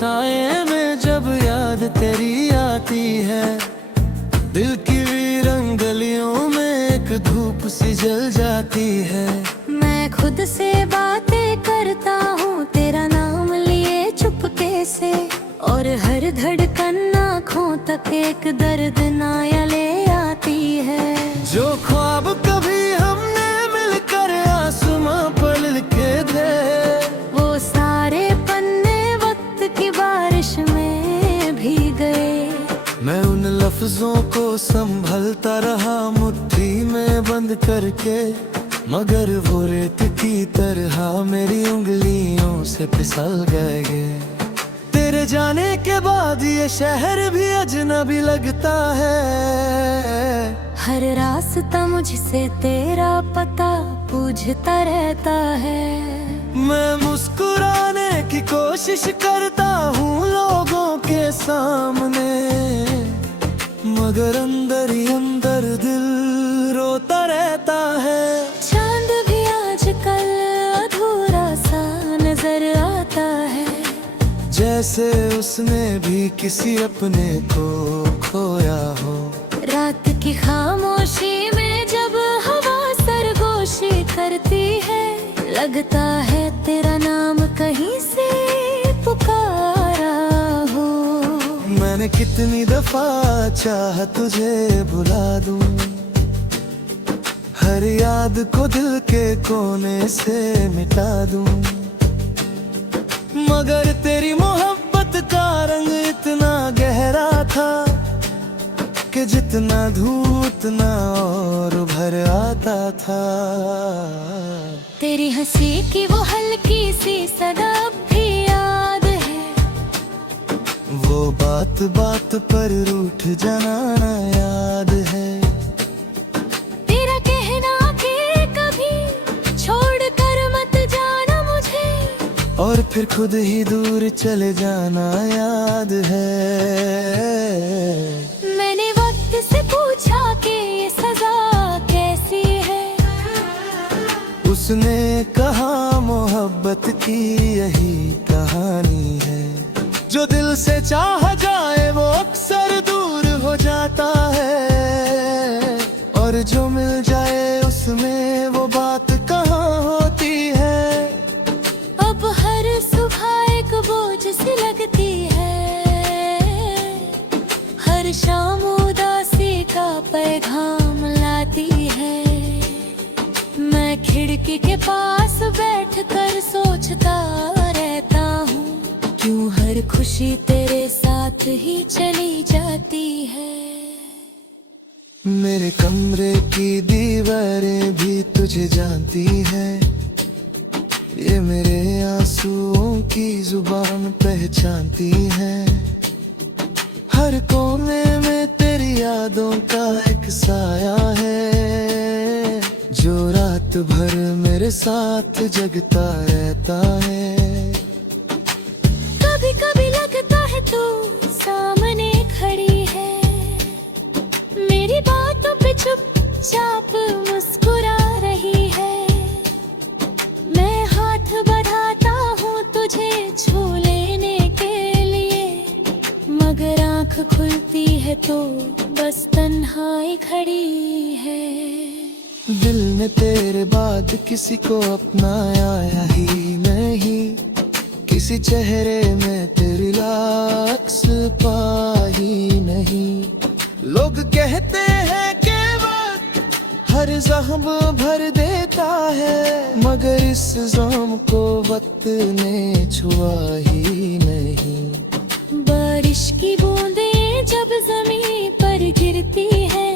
साए में जब याद तेरी आती है, दिल की रंगलियों में एक धूप सी जल जाती है। मैं खुद से बातें करता हूँ तेरा नाम लिए चुपके से, और हर धड़कन आँखों तक एक दर्द नाया ले आती है। जो ख्वाब कभी हमने मिलकर आसमां पर लिखे थे, वो सारे पन्ने वक्त की बारिश में भीग गए। मैं उन लफ्जों को संभलता रहा मुट्ठी में बंद करके, मगर वो रेत की तरह मेरी उंगलियों से फिसल गए। तेरे जाने के बाद ये शहर भी अजनबी लगता है। हर रास्ता मुझसे तेरा पता पूछता रहता है। मैं मुस्कुराने की कोशिश करता हूँ लोगों के सामने, मगर अंदर ही अंदर दिल रोता रहता है। चांद भी आजकल अधूरा सा नजर आता है, जैसे उसने भी किसी अपने को खोया हो। रात की खामोशी में जब हवा सरगोशी करती है, लगता है तेरा नाम कहीं से पुकारा हो। मैंने कितनी दफा चाहा तुझे भुला दूं, हर याद को दिल के कोने से मिटा दूं, मगर तेरी मोहब्बत का रंग इतना गहरा था कि जितना धूप उतना और भर आता था। तेरी हंसी की वो हल्की सी सदा भी याद है, वो बात बात पर रूठ जाना ना याद है। तेरा कहना कि कभी छोड़ कर मत जाना मुझे, और फिर खुद ही दूर चले जाना याद है। मैंने वक्त से पूछा कि ये सजा कैसी है, उसने कहा मोहब्बत की यही कहानी है। जो दिल से चाहा जाए वो अक्सर दूर हो जाता है, और जो मिल जाए उसमें वो बात कहाँ होती है। अब हर सुबह एक बोझ सी लगती है, हर शाम उदासी का पैगाम लाती है। मैं खिड़की के पास बैठकर सोचता रहता हूँ, क्यों हर खुशी तेरे साथ ही चली जाती है। मेरे कमरे की दीवारें भी तुझे जानती है, ये मेरे आंसुओं की जुबान पहचानती है। हर कोने में तेरी यादों का एक साया है, जो रात भर मेरे साथ जगता रहता है। कभी कभी लगता है तू सामने खड़ी है, मेरी बातों पे चुपचाप मुस्कुरा रही है। मैं हाथ बढ़ाता हूँ तुझे छू लेने के लिए, मगर आँख खुलती है तो बस तन्हाई खड़ी है। दिल ने तेरे बाद किसी को अपनाया ही नहीं, किसी चेहरे में तेरी लाक्स पाही नहीं। लोग कहते हैं कि वक्त हर जख्म भर देता है, मगर इस ज़ख्म को वक्त ने छुआ ही नहीं। बारिश की बूंदें जब ज़मीन पर गिरती है,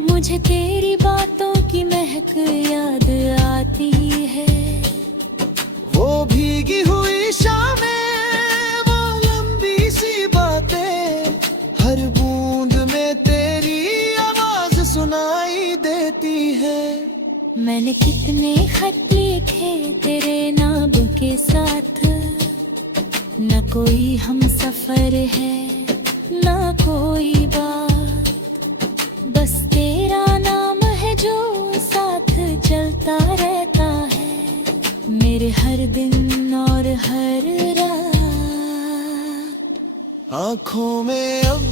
मुझे तेरी बातों की महक याद आती है। वो भीगी हुई शामें, वो लंबी सी बातें, हर बूंद में तेरी आवाज सुनाई देती है। मैंने कितने खत लिखे तेरे नाम के साथ, न कोई हम सफर है न कोई बात, बस तेरा नाम है जो साथ चलता रहता है मेरे हर दिन और हर रात।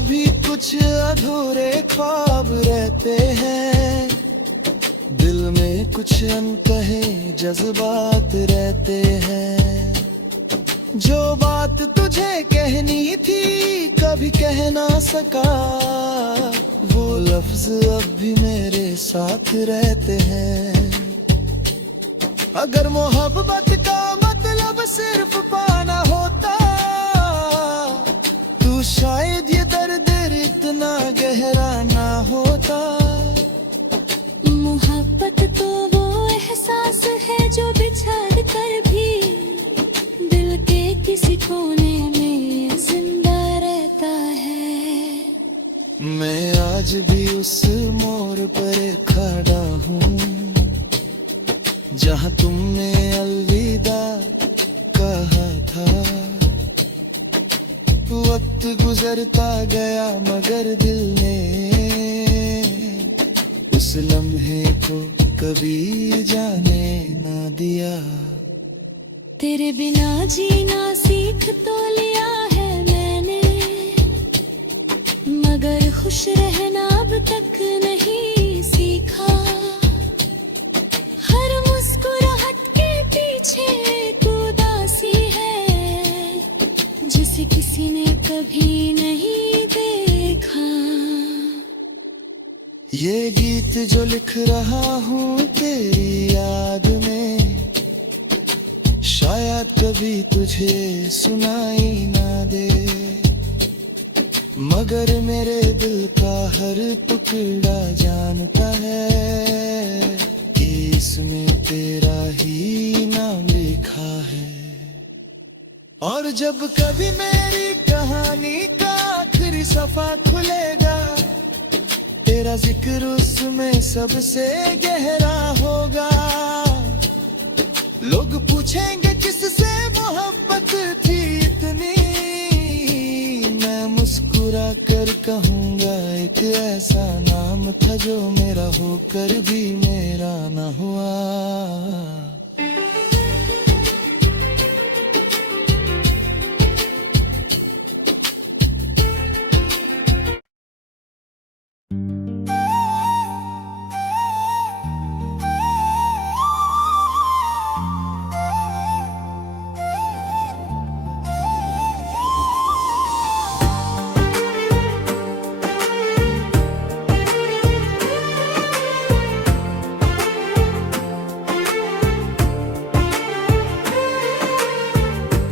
भी कुछ अधूरे ख्वाब रहते हैं, दिल में कुछ अनकहे जज्बात रहते हैं। जो बात तुझे कहनी थी कभी कह ना सका, वो लफ्ज अब भी मेरे साथ रहते हैं। अगर मोहब्बत का मतलब सिर्फ पाना होता, तो शायद ये दर्द इतना गहरा ना होता। मोहब्बत तो वो एहसास है जो बिछड़ कर भी दिल के किसी कोने में जिंदा रहता है। मैं आज भी उस मोड़ पर खड़ा हूँ जहाँ तुमने अलविदा कहा था। वक्त गुजरता गया मगर दिल ने उस लम्हे को कभी जाने ना दिया। तेरे बिना जीना सीख तो लिया है मैंने, मगर खुश रहना अब तक नहीं सीखा। हर मुस्कुराहट के पीछे एक उदासी है, जिसे किसी ने कभी नहीं देखा। ये गीत जो लिख रहा हूँ तेरी याद में, शायद कभी तुझे सुनाई ना दे, मगर मेरे दिल का हर टुकड़ा जानता है कि इसमें तेरा ही नाम लिखा है। और जब कभी मेरी कहानी का आखिरी सफा खुलेगा, तेरा जिक्र उसमें सबसे गहरा होगा। लोग पूछेंगे किससे मोहब्बत थी इतनी, मैं मुस्कुरा कर कहूँगा एक ऐसा नाम था जो मेरा होकर भी मेरा ना हुआ।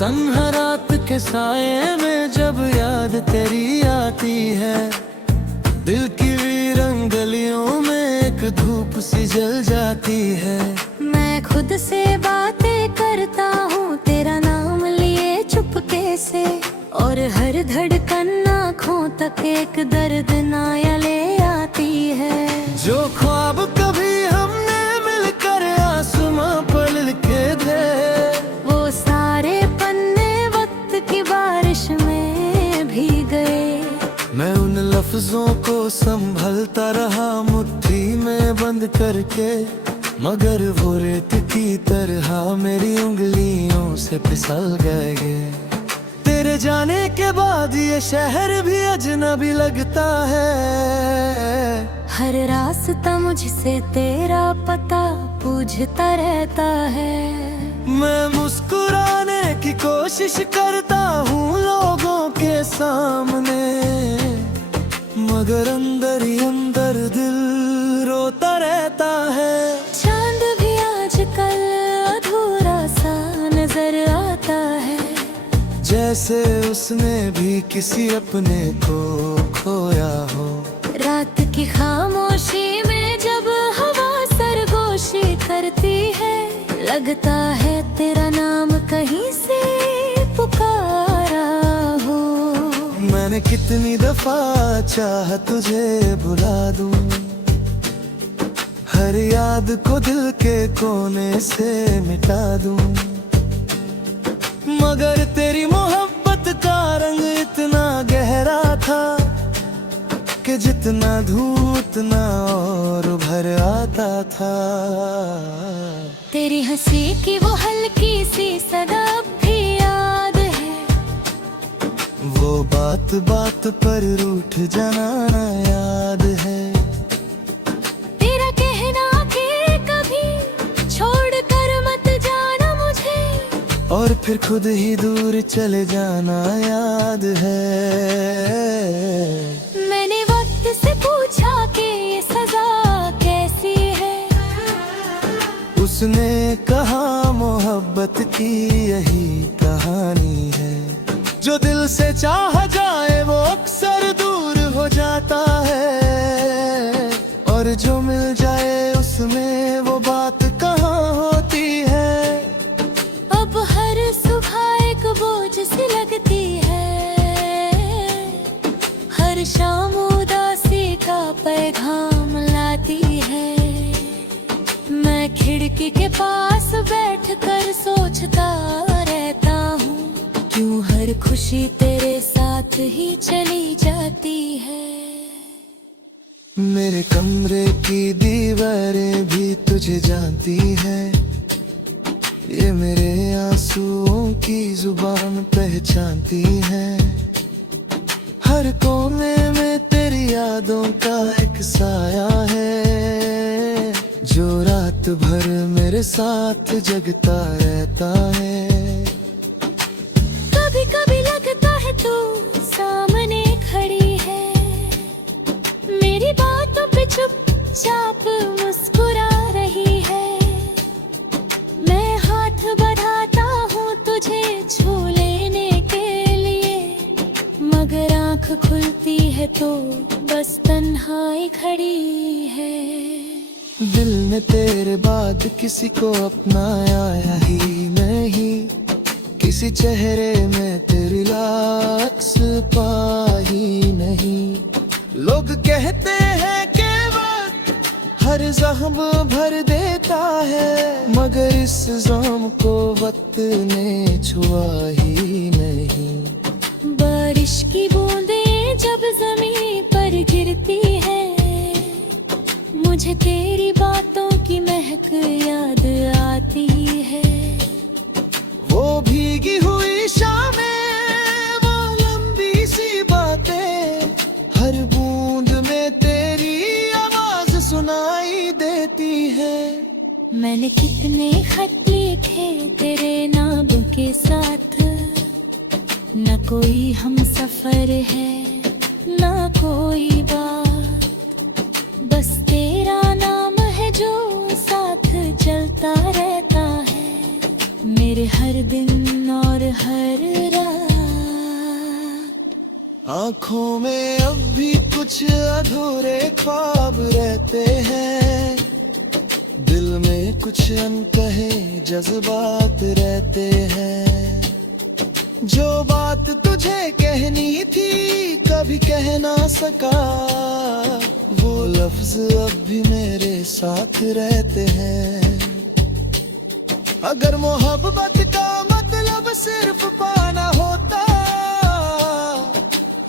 तन्हा रात के साए में जब याद तेरी आती है, दिल की वीरन गलियों में एक धूप सी जल जाती है। मैं खुद से बातें करता हूँ तेरा नाम लिए चुपके से, और हर धड़कन आँखों तक एक दर्द नाया ले आती है। जो ख्वाब कभी हमने मिलकर आसमां पर लिखे थे, वो सारे पन्ने वक्त की बारिश में भीग गए। मैं उन लफ्जों को संभलता रहा मुट्ठी में बंद करके, मगर वो रेत की तरह मेरी उंगलियों से फिसल गए। तेरे जाने के बाद ये शहर भी अजनबी लगता है। हर रास्ता मुझसे तेरा पता पूछता रहता है। मैं मुस्कुराने की कोशिश करता हूँ लोगों के सामने, मगर अंदर ही अंदर दिल रोता रहता है। चांद भी आजकल अधूरा सा नजर आता है, जैसे उसने भी किसी अपने को खोया हो। रात की खामोशी में जब हवा सरगोशी करती है, लगता है तेरा नाम कहीं से पुकारा हो। मैंने कितनी दफा चाहा तुझे भुला दूं, हर याद को दिल के कोने से मिटा दूं, मगर तेरी मोहब्बत का रंग इतना गहरा था कि जितना धूप उतना और भर आता था। तेरी हंसी की वो हल्की सी सदा भी याद है, वो बात बात पर रूठ जाना ना याद है। तेरा कहना कि कभी छोड़ कर मत जाना मुझे, और फिर खुद ही दूर चले जाना याद है। मैंने वक्त से पूछा कि ये सजा कैसी है, उसने कहा मोहब्बत की यही कहानी है। जो दिल से चाहा जाए वो अक्सर दूर हो जाता है, और जो मिल जाए उसमें वो बात कहाँ होती है। अब हर सुबह एक बोझ सी लगती है, हर शाम उदासी का पैगाम लाती है। मैं खिड़की के पास बैठकर सोचता रहता हूँ, क्यों हर खुशी तेरे साथ ही चली जाती है। मेरे कमरे की दीवारें भी तुझे जानती है, ये मेरे आंसुओं की जुबान पहचानती है। हर कोने में तेरी यादों का एक साया है, जो रात भर मेरे साथ जगता रहता है। कभी कभी लगता है तू सामने खड़ी है, मेरी बातों पे चुपचाप मुस्कुरा रही है। मैं हाथ बढ़ाता हूँ तुझे छू लेने के लिए, मगर आँख खुलती है तो बस तन्हाई खड़ी है। दिल ने तेरे बाद किसी को अपनाया ही नहीं, किसी चेहरे में तेरी लाक्स पाही नहीं। लोग कहते हैं कि वक्त हर जख्म भर देता है, मगर इस ज़ख्म को वक्त ने छुआ ही नहीं। बारिश की बूंदें जब ज़मीन पर गिरती है, मुझे तेरी बातों की महक याद आती है। वो भीगी हुई शामें, वो लंबी सी बातें, हर बूंद में तेरी आवाज सुनाई देती है। मैंने कितने खत लिखे तेरे नाम के साथ, न कोई हम सफर है न कोई बात, बस तेरा नाम है जो साथ चलता रहता है मेरे हर दिन और हर रात। आँखों में अब भी कुछ अधूरे ख्वाब रहते हैं, दिल में कुछ अनकहे जज्बात रहते हैं। जो बात तुझे कहनी थी कभी कह ना सका, वो लफ्ज अब भी मेरे साथ रहते हैं। अगर मोहब्बत का मतलब सिर्फ पाना होता,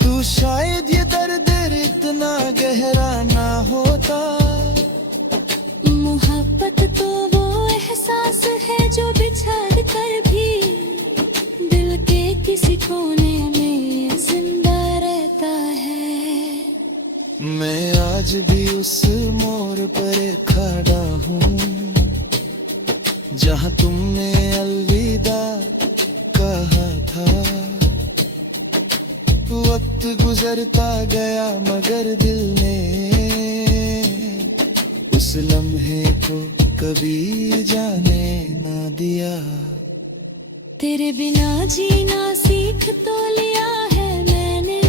तो शायद ये दर्द इतना गहरा ना होता। मोहब्बत तो वो एहसास है जो बिछड़ कर भी दिल के किसी कोने में जिंदा रहता है। मैं आज भी उस मोड़ पर खड़ा हूँ, जहाँ तुमने अलविदा कहा था। वक्त गुजरता गया मगर दिल ने उस लम्हे को कभी जाने ना दिया। तेरे बिना जीना सीख तो लिया है मैंने,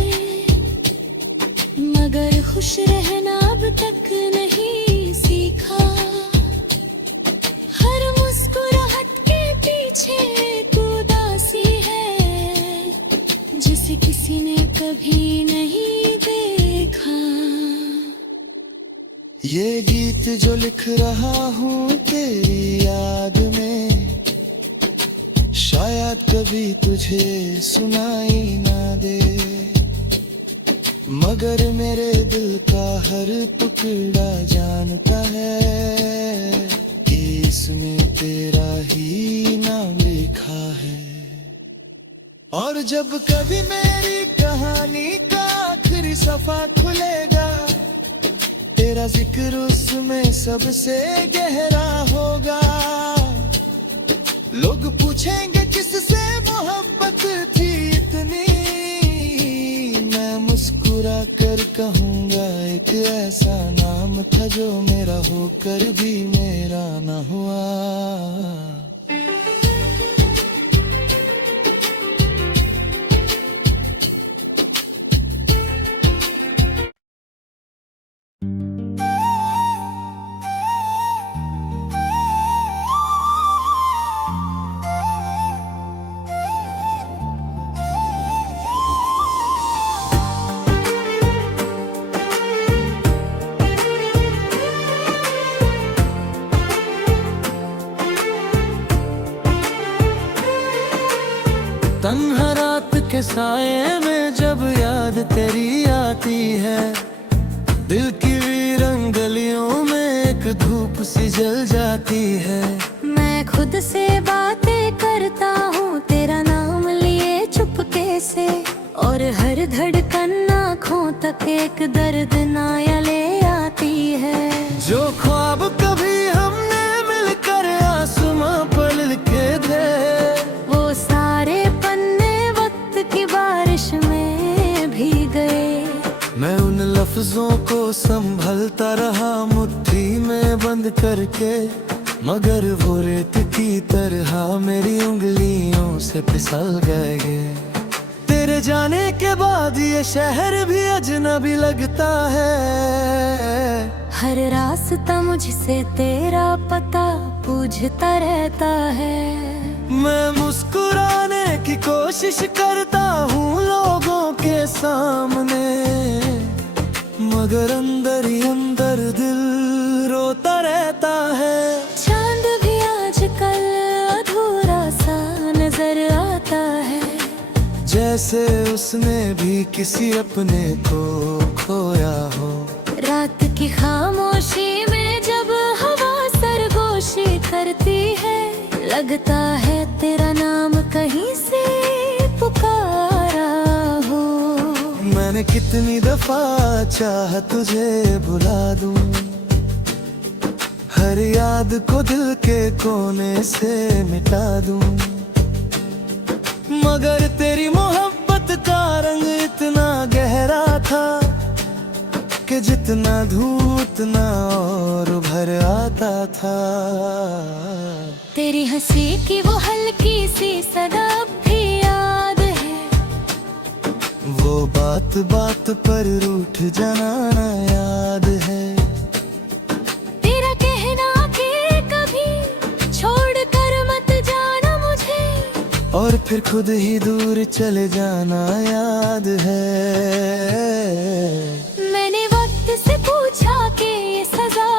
मगर खुश रहना अब तक नहीं सीखा। हर मुस्कुराहट के पीछे एक उदासी है, जिसे किसी ने कभी नहीं देखा। ये गीत जो लिख रहा हूँ तेरी याद में, शायद कभी तुझे सुनाई ना दे, मगर मेरे दिल का हर टुकड़ा जानता है कि इसमें तेरा ही नाम लिखा है। और जब कभी मेरी कहानी का आखिरी सफा खुलेगा, तेरा जिक्र उसमें सबसे गहरा होगा। लोग पूछेंगे किससे मोहब्बत थी इतनी, मैं मुस्कुरा कर कहूँगा एक ऐसा नाम था जो मेरा होकर भी मेरा न हुआ। तन्हा रात के साए में जब याद तेरी आती है, दिल की वीरन गलियों में एक धूप सी जल जाती है। मैं खुद से बातें करता हूँ तेरा नाम लिए चुपके से, और हर धड़कन आँखों तक एक दर्द नाया ले आती है। जो ख्वाब कभी हमने मिलकर आसमां पर लिखे थे, वो सारे पन्ने वक्त की बारिश में भीग गए। मैं उन लफ्जों को संभलता रहा मुट्ठी में बंद करके, मगर वो रेत की तरह मेरी उंगलियों से फिसल गए। तेरे जाने के बाद ये शहर भी अजनबी लगता है, हर रास्ता मुझसे तेरा पता पूछता रहता है। मैं मुस्कुराने की कोशिश करता हूँ लोगों के सामने, मगर अंदर ही अंदर दिल रोता रहता है। चांद भी आजकल अधूरा सा नजर आता है, जैसे उसने भी किसी अपने को खोया हो। रात की खामोशी में जब हवा सरगोशी करती है, लगता है तेरा नाम कहीं से पुकारा हो। मैंने कितनी दफा चाहा तुझे भुला दूं, हर याद को दिल के कोने से मिटा दूं, मगर तेरी मोहब्बत का रंग इतना गहरा था कि जितना धूप उतना और भर आता था। तेरी हंसी की वो हल्की सी सदा भी याद है, वो बात बात पर रूठ जाना ना याद है। तेरा कहना कि कभी छोड़ कर मत जाना मुझे, और फिर खुद ही दूर चले जाना याद है। मैंने वक्त से पूछा कि ये सजा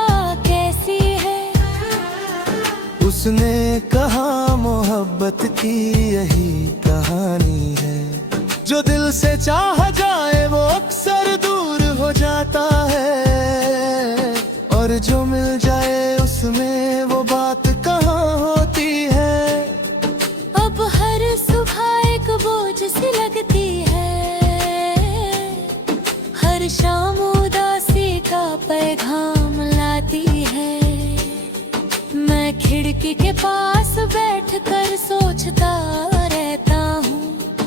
कैसी है, उसने कहा मोहब्बत की यही कहानी है। जो दिल से चाहा जाए वो अक्सर दूर हो जाता है, और जो मिल जाए उसमें वो बात कहाँ होती है। अब हर सुबह एक बोझ सी लगती है, हर शाम उदासी का पैगाम लाती है। मैं खिड़की के पास बैठकर सोचता रहता हूँ,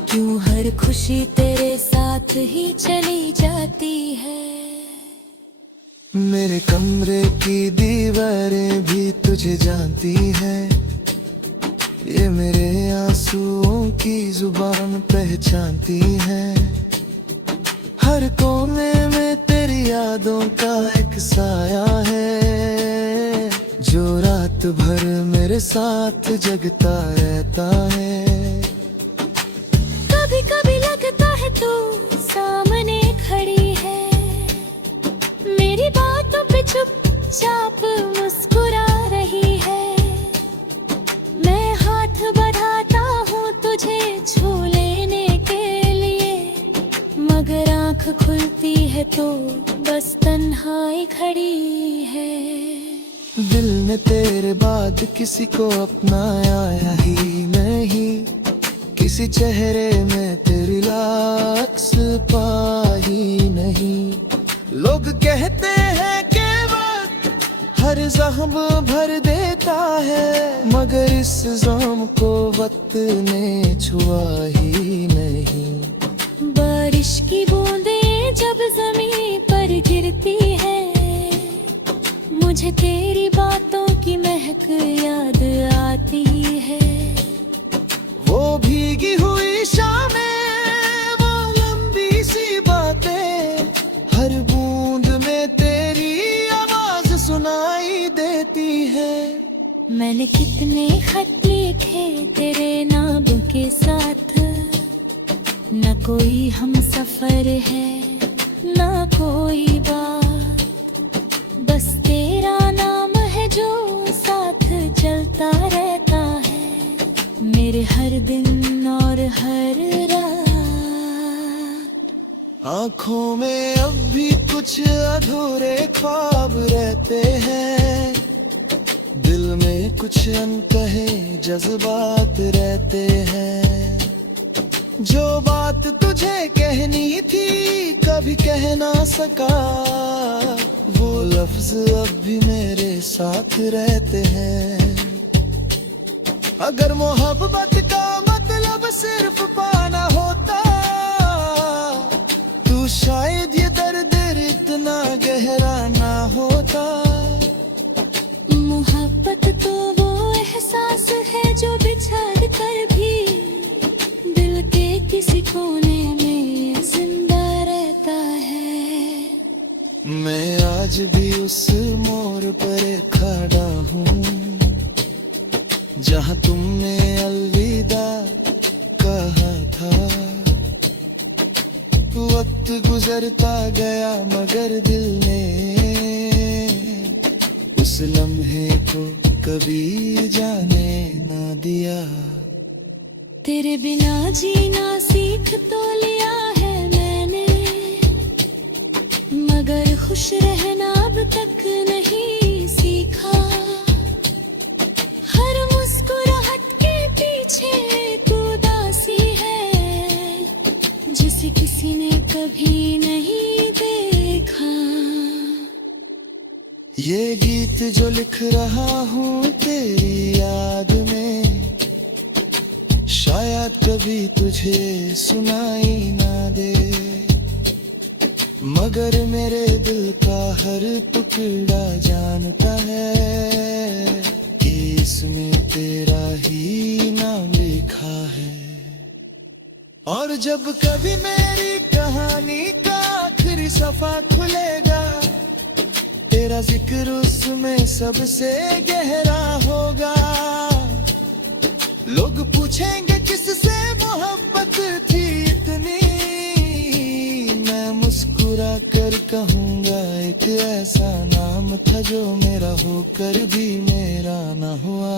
क्यों हर खुशी तेरे साथ ही चली जाती है। मेरे कमरे की दीवारें भी तुझे जानती है, ये मेरे आंसुओं की जुबान पहचानती है। हर कोने में तेरी यादों का एक साया है, जो रात भर मेरे साथ जगता रहता है। कभी कभी लगता है तू सामने खड़ी है, मेरी बातों पे चुपचाप मुस्कुरा रही है। मैं हाथ बढ़ाता हूँ तुझे छू लेने के लिए, मगर आँख खुलती है तो बस तन्हाई खड़ी है। दिल ने तेरे बाद किसी को अपनाया ही नहीं, किसी चेहरे में तेरी लाक्स पाही नहीं। लोग कहते हैं कि वक्त हर जख्म भर देता है, मगर इस ज़ख्म को वक्त ने छुआ ही नहीं। बारिश की बूंदें जब ज़मीन पर गिरती है, मुझे तेरी बातों की महक याद आती है। वो भीगी हुई शामें, वो लंबी सी बातें, हर बूंद में तेरी आवाज सुनाई देती है। मैंने कितने खत लिखे तेरे नाम के साथ, न कोई हम सफर है न कोई बात, बस तेरा नाम है जो साथ चलता रहता है मेरे हर दिन और हर रात। आँखों में अब भी कुछ अधूरे ख्वाब रहते हैं, दिल में कुछ अनकहे जज्बात रहते हैं। जो बात तुझे कहनी थी कभी कह ना सका, वो लफ्ज अब भी मेरे साथ रहते हैं। अगर मोहब्बत का मतलब सिर्फ पाना होता, तो शायद ये दर्द इतना गहरा ना होता। मोहब्बत तो वो एहसास है जो बिछड़ कर भी दिल के किसी कोने में जिंदा रहता है। मैं आज भी उस मोड़ पर खड़ा हूँ जहाँ तुमने अलविदा कहा था। वक्त गुजरता गया मगर दिल ने उस लम्हे को कभी जाने ना दिया। तेरे बिना जीना सीख तो लिया है मैंने, मगर खुश रहना अब तक नहीं सीखा। हर मुस्कुराहट के पीछे एक उदासी है, जिसे किसी ने कभी नहीं देखा। ये गीत जो लिख रहा हूँ तेरी याद में, शायद कभी तुझे सुनाई ना दे, मगर मेरे दिल का हर टुकड़ा जानता है कि इसमें तेरा ही नाम लिखा है। और जब कभी मेरी कहानी का आखिरी सफा खुलेगा, तेरा जिक्र उसमें सबसे गहरा होगा। लोग पूछेंगे किससे मोहब्बत थी इतनी, मैं मुस्कुरा कर कहूँगा एक ऐसा नाम था जो मेरा होकर भी मेरा ना हुआ।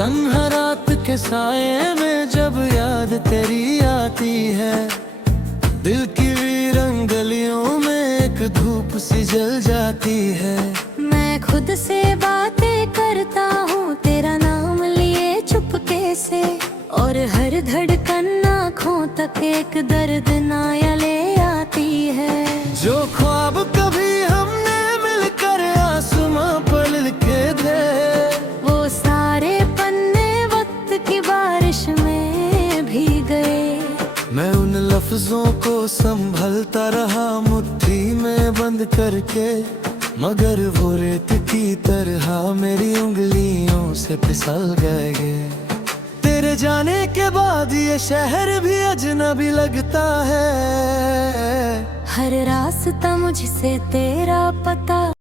तन्हा रात के साए में जब याद तेरी आती है, दिल की वीरन गलियों में एक धूप सी जल जाती है। मैं खुद से बातें करता हूँ तेरा नाम लिए चुपके से, और हर धड़कन आँखों तक एक दर्द नाया ले आती है। जो ख्वाब कभी हमने मिलकर आसमां पर लिखे थे, वो सारे पन्ने वक्त की बारिश में भीग गए। मैं उन लफ्जों को संभलता रहा मुट्ठी में बंद करके, मगर वो रेत की तरह मेरी उंगलियों से फिसल गए। तेरे जाने के बाद ये शहर भी अजनबी लगता है, हर रास्ता मुझसे तेरा पता